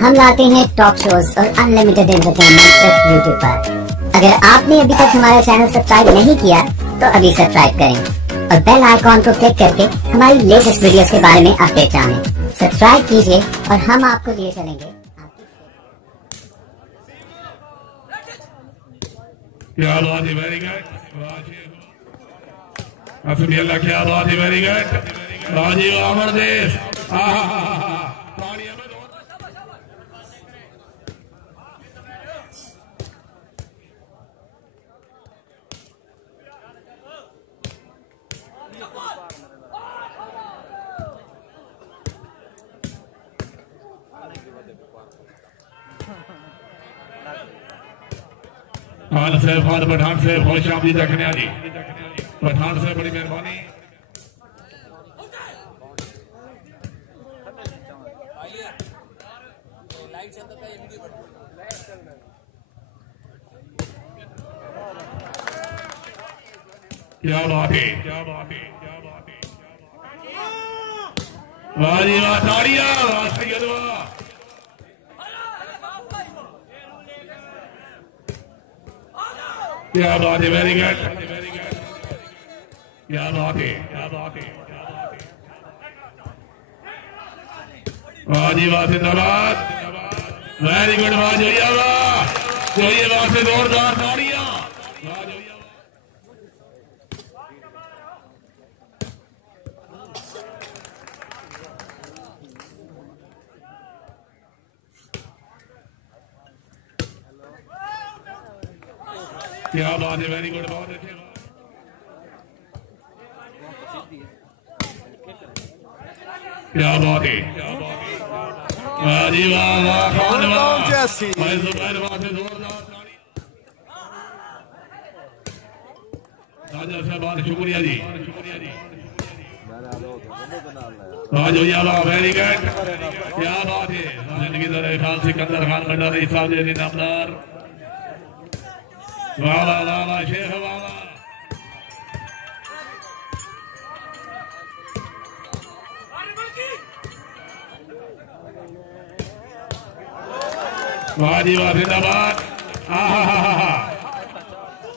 हम लाते हैं top shows और अनलिमिटेड एंटरटेनमेंट सिर्फ यूट्यूब पर। अगर आपने अभी तक हमारा चैनल सब्सक्राइब नहीं किया तो अभी सब्सक्राइब करें और बेल आइकॉन को क्लिक करके हमारी लेटेस्ट वीडियोस के बारे में अपडेट जानें। सब्सक्राइब कीजिए और हम आपको लिए चलेंगे। क्या बात है, वेरी गुड। अल्लाह क्या बात है, वेरी गुड। बाजी जबरदस्त। खान साहब, खान पठान साहब, खुश आमदीद रखने वाली पठान साहब, बड़ी मेहरबानी। क्या बात है, क्या बात है, क्या बात है। वाह जी वाह, ताड़ियां, वाह सैयद वाह। क्या बात है, वेरी गुड। क्या बात है, क्या बात है, क्या बात है। वाह जी वाह, जिंदाबाद, वेरी गुड। वाह जोइया वाह, जोइए वाह से जोरदार ताड़ियां। वाह जोइया क्या बात है, वेरी गुड, बहुत अच्छे। क्या बात है, क्या बात है। वाह जी वाह, वाह खान वाह, भाई जुबैर वाह से जोरदार ताड़ी। राजा साहब शुक्रिया जी, शुक्रिया जी। वाह जोइया वाह, वेरी गुड। क्या बात है। जिंदगी दर खान सिकंदर खान भंडारी साहब जी नामदार। वाह वाह वाह वाह शेख वाह वाह। वाह जी वाह, जिंदाबाद।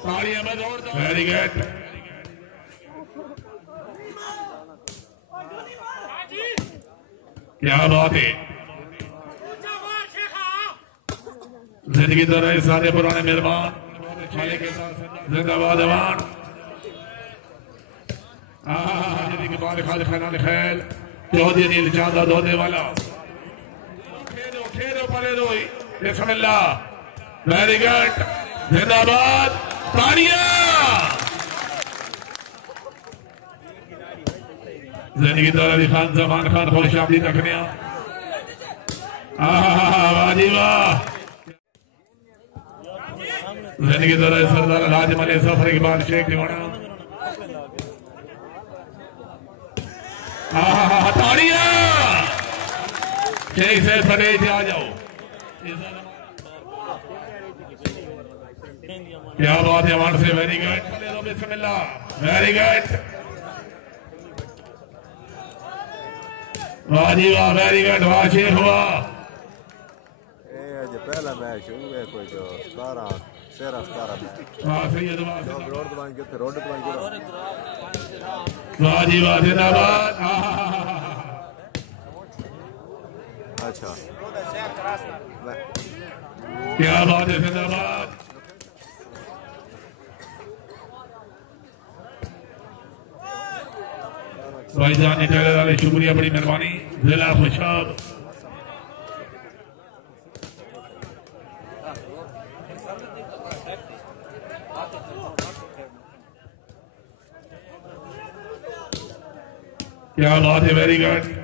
तालियां में जोरदार, वेरी गुड। क्या बात है। जिंदगी तो रहे सारे पुराने मेहरबान जिंदाबाद अवान। जिंदगी के बाद खाल खाना खैल चौधरी नील चांदा धोने वाला। खेलो खेलो पले दो, बिस्मिल्लाह, वेरी गुड, जिंदाबाद, तालियां। जिंदगी तो अली खान जमान खान खुश आमदीद रखने। वाह जी वाह। जिंदगी तो सरदार राज मले सफर के बाद शेख दीवाना। ताड़ियां शेख से फटे थे, आ जाओ। क्या बात है, अवान से वेरी गुड, बिस्मिल्लाह, वेरी गुड। वाह जी वाह, वेरी गुड, वाह शेख हुआ। पहला मैच हुआ कोई जो 17 वाह सैयद वाह, रोड बन के रोड बन के। वाह जी वाह, जिंदाबाद। अच्छा क्या बात है, जिंदाबाद। भाई जानी टेलर वाले शुक्रिया, बड़ी मेहरबानी। जिला खुशाब क्या बात है, वेरी गुड।